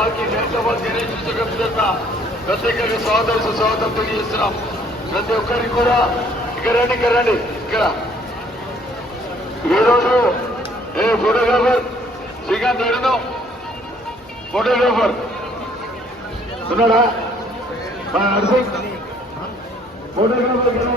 వారికి హైదరాబాద్ గణేష్ విశ్వకర్త ప్రత్యేకంగా స్వాగతం సుస్వాగతం తెలియజేస్తున్నాం. ప్రతి ఒక్కరికి కూడా ఇక్కడ రండి ఇక్కడ ఈరోజు ఫోటోగ్రాఫర్ శ్రీకాంత్ అడుగుదాం. ఫోటోగ్రాఫర్ ఉన్నాడా? నర్సింగ్ ఫోటోగ్రాఫర్ కదా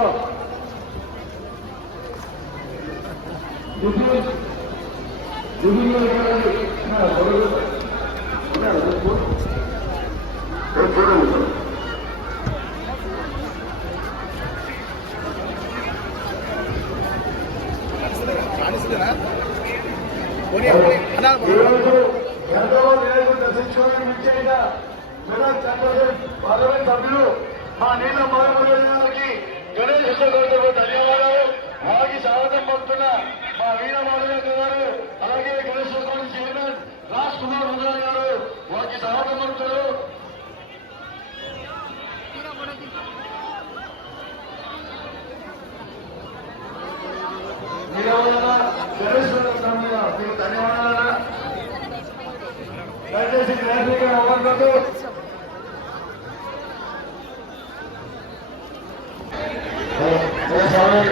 పార్లమెంట్ సభ్యులు మా నీళ్ళ మహారాజుకి గణేష్ విశ్వకర్తకు ధన్యవాదాలు. వారికి స్వాగతం పడుతున్న మా వీర మహారాజు గారు, అలాగే గణేష్ చైర్మన్ రాజ్ కుమార్ ముద్రా గారు వారికి స్వాగతం పడుతున్నారు. గణేష్ మీకు ధన్యవాదాలు. దయచేసి గ్రాఫిక్ అవ్వకూడదు. ధన్యవాదాలు.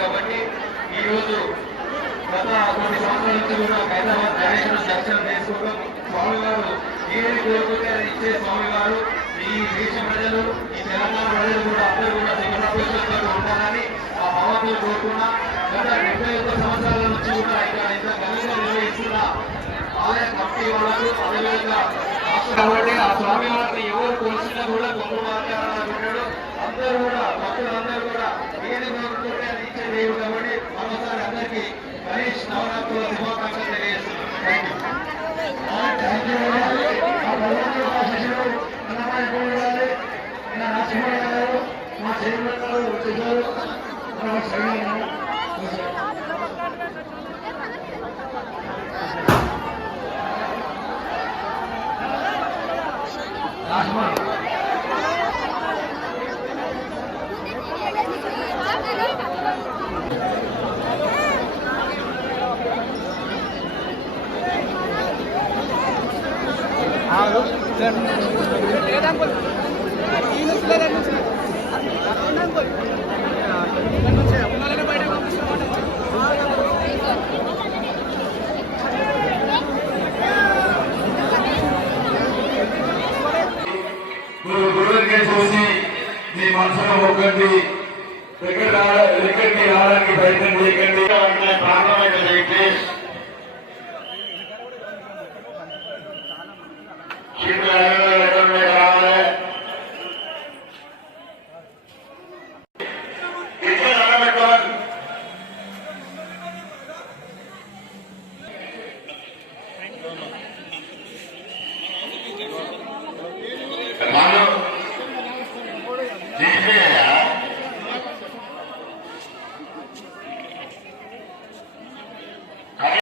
కాబట్టి ఈరోజు గత కొన్ని సంవత్సరాల నుంచి కూడా హైదరాబాద్ గణేశ్వర దర్శనం చేసుకోవడం, స్వామివారు ఏది కోరుకుంటే అది ఇచ్చే స్వామివారు ఈ దేశ ప్రజలు, ఈ తెలంగాణ ప్రజలు కూడా అందరూ కూడా సింహప్రవేశంతో ఉంటారని ఆ భగవంతులు కోరుకున్నా. గత 71 సంవత్సరాల నుంచి కూడా ఇక్కడ ఘనంగా నిర్వహిస్తున్న ఆలయ కమిటీ వాళ్ళకు అదేవిధంగా కాబట్టి ఆ స్వామివారిని ఎవరు కోల్చినా కూడా గొప్ప మాట్లాడాలనుకుంటాడు. అందరూ కూడా భక్తులందరూ కూడా ఏది కోరుకుంటే అది ఇచ్చే దేవుడు కాబట్టి మరోసారి అందరికీ గణేష్ నవరాత్రుల శుభాకాంక్షలు తెలియజేస్తున్నాను. మా చైర్మన్ గారు వచ్చేసారు. మీ మనసులో ఒక్కటి ఇక్కడికి రావడానికి ప్రయత్నం చేయకండి. ప్రారంభమైంది ప్లీజ్.